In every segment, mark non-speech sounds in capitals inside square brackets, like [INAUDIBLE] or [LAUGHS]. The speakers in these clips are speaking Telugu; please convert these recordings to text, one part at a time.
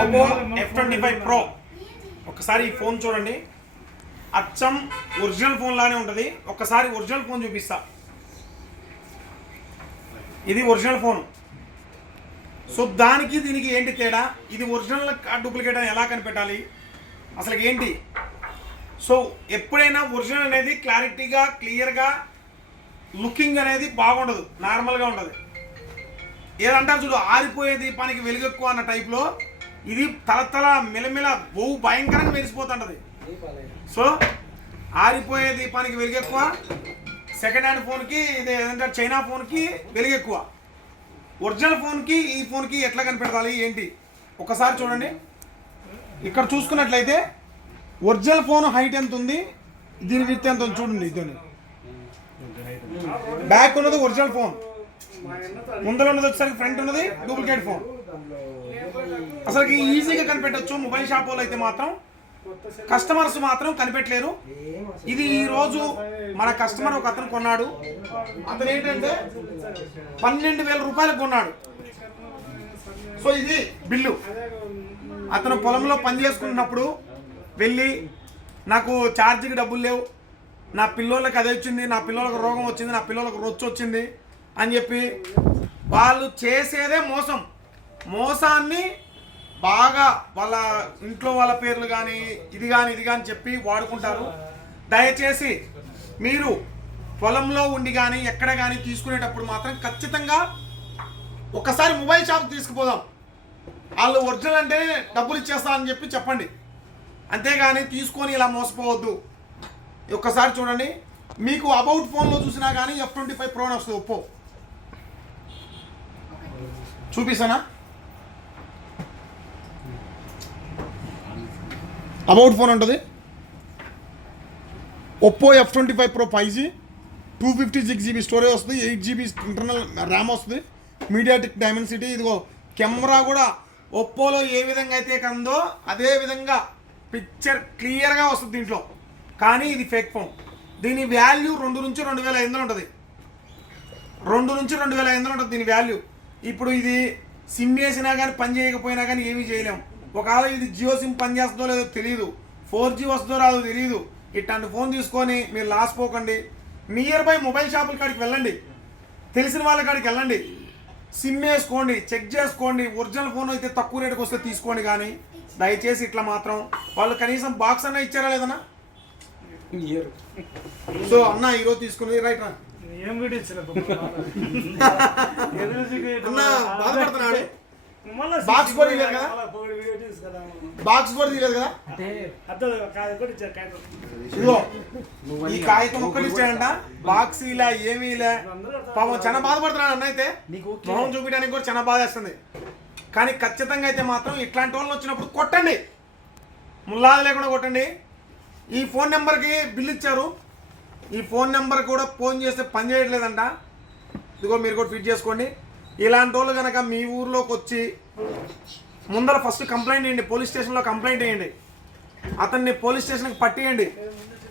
Oppo F twenty five pro ఒకసారి ఈ ఫోన్ చూడండి. అచ్చం ఒరిజినల్ ఫోన్ లానే ఉంటుంది. ఒకసారి ఒరిజినల్ ఫోన్ చూపిస్తా. ఇది ఒరిజినల్ ఫోన్ సో దానికి దీనికి ఏంటి తేడా? ఇది ఒరిజినల్ డూప్లికేట్ అని ఎలా కనిపెట్టాలి? అసలు ఏంటి? సో ఎప్పుడైనా ఒరిజినల్ అనేది క్లారిటీగా క్లియర్గా లుకింగ్ అనేది బాగుండదు. నార్మల్గా ఉండదు. ఏదంటారు చూడు ఆరిపోయేది దీపానికి వెలుగెక్కువ అన్న టైప్లో ఇది తలతల మిలమిల బహు భయంకరంగా మెరిసిపోతుంటది. సో ఆరిపోయే దీపానికి వెలుగెక్కువ. సెకండ్ హ్యాండ్ ఫోన్కి ఇది ఏదంటే చైనా ఫోన్కి వెలుగెక్కువ. ఒరిజినల్ ఫోన్కి ఈ ఫోన్కి ఎట్లా కనిపెడతాలి ఏంటి? ఒకసారి చూడండి. ఇక్కడ చూసుకున్నట్లయితే ఒరిజినల్ ఫోన్ హైట్ ఎంత ఉంది? దీని విత్ ఎంత ఉంది? చూడండి ఇదని బ్యాక్ ఉన్నది ఒరిజినల్ ఫోన్ ముందర ఉన్నది వచ్చేసరికి ఫ్రంట్ ఉన్నది డూప్లికేట్ ఫోన్ అసలు ఈజీగా కనిపెట్టొచ్చు. మొబైల్ షాప్ వాళ్ళు అయితే మాత్రం కస్టమర్స్ మాత్రం కనిపెట్టలేరు. ఇది ఈ రోజు మన కస్టమర్ ఒక అతను కొన్నాడు. అతను ఏంటంటే పన్నెండు వేల రూపాయలకు కొన్నాడు. సో ఇది బిల్లు. అతను పొలంలో పని చేసుకుంటున్నప్పుడు వెళ్ళి నాకు ఛార్జీకి డబ్బులు లేవు. నా పిల్లోళ్ళకి అదే వచ్చింది. నా పిల్లలకు రోగం వచ్చింది. నా పిల్లలకు రొచ్చు వచ్చింది అని చెప్పి వాళ్ళు చేసేదే మోసం. మోసాన్ని బాగా వాళ్ళ ఇంట్లో వాళ్ళ పేర్లు కానీ ఇది కానీ ఇది కానీ చెప్పి వాడుకుంటారు. దయచేసి మీరు పొలంలో ఉండి కానీ ఎక్కడ కానీ తీసుకునేటప్పుడు మాత్రం ఖచ్చితంగా ఒకసారి మొబైల్ షాప్ తీసుకుపోదాం. వాళ్ళు ఒరిజినల్ అంటే డబ్బులు ఇచ్చేస్తా అని చెప్పి చెప్పండి. అంతేగాని తీసుకొని ఇలా మోసపోవద్దు. ఒక్కసారి చూడండి. మీకు అబౌట్ ఫోన్లో చూసినా కానీ ఎఫ్ ట్వంటీ ఫైవ్ ప్రోన్ వస్తుంది. ఒప్పో. చూపిస్తానా? అబౌట్ ఫోన్ ఉంటుంది. Oppo F twenty five pro five G two fifty six GB storage వస్తుంది ఎయిట్ జీబీ ఇంటర్నల్ ర్యామ్ వస్తుంది. మీడియాటెక్ డైమెన్సిటీ ఇదిగో కెమెరా కూడా ఒప్పోలో ఏ విధంగా అయితే కందో అదే విధంగా పిక్చర్ క్లియర్గా వస్తుంది దీంట్లో. కానీ ఇది ఫేక్ ఫోన్ దీని వాల్యూ రెండు నుంచి రెండు వేల ఐదు ఉంటుంది. రెండు నుంచి రెండు వేల ఐదు ఉంటుంది దీని వాల్యూ ఇప్పుడు ఇది సిమ్ వేసినా కానీ పని చేయకపోయినా కానీ ఏమీ చేయలేము ఒకవేళ ఇది జియో సిమ్ పని చేస్తుందో లేదో తెలియదు ఫోర్ జీ వస్తుందో రాదో తెలియదు ఇట్లాంటి ఫోన్ తీసుకొని మీరు లాస్ పోకండి. నియర్ బై మొబైల్ షాపుల కాడికి వెళ్ళండి. తెలిసిన వాళ్ళ కాడికి వెళ్ళండి. సిమ్ వేసుకోండి చెక్ చేసుకోండి. ఒరిజినల్ ఫోన్ అయితే తక్కువ రేటుకి వస్తే తీసుకోండి కానీ. దయచేసి ఇట్లా మాత్రం. వాళ్ళు కనీసం బాక్స్ అన్న ఇచ్చారా లేదన్నా? సో అన్న ఈరోజు తీసుకుని రైట్ రా? ఏం వీడియో [LAUGHS] అన్న బాధపడుతున్నాడు. బాక్స్ కూడా ఇవ్వరు కదా? బాక్స్ కూడా తీయలేదు కదా? ఇదిగో ఈ కాగితం ఒక్కటి ఇచ్చాడంట బాక్స్ ఇలా ఏమీ ఇలా. పాపం చాలా బాధపడుతున్నాడు అన్న అయితే. మొహం చూపించడానికి కూడా చాలా బాధ వేస్తుంది. కానీ ఖచ్చితంగా అయితే మాత్రం ఇట్లాంటి వాళ్ళు వచ్చినప్పుడు కొట్టండి. ముల్లాది లేకుండా కొట్టండి. ఈ ఫోన్ నెంబర్కి బిల్ ఇచ్చారు. ఈ ఫోన్ నెంబర్ కూడా ఫోన్ చేస్తే పని చేయట్లేదంట. ఇదిగో మీరు కూడా ఫిట్ చేసుకోండి. ఇలాంటి వాళ్ళు కనుక మీ ఊర్లోకి వచ్చి ముందర ఫస్ట్ కంప్లైంట్ వేయండి పోలీస్ స్టేషన్లో కంప్లైంట్ వేయండి అతన్ని పోలీస్ స్టేషన్కి పట్టేయండి.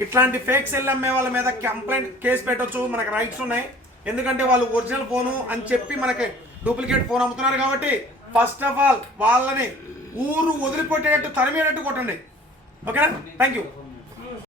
ఇట్లాంటి ఫేక్ సెల్ అమ్మే వాళ్ళ మీద కంప్లైంట్ కేసు పెట్టొచ్చు మనకు రైట్స్ ఉన్నాయి. ఎందుకంటే వాళ్ళు ఒరిజినల్ ఫోను అని చెప్పి మనకి డూప్లికేట్ ఫోన్ అమ్ముతున్నారు కాబట్టి ఫస్ట్ ఆఫ్ ఆల్ వాళ్ళని ఊరు వదిలిపెట్టేటట్టు తరిమేటట్టు కొట్టండి. ఓకేనా థ్యాంక్ యూ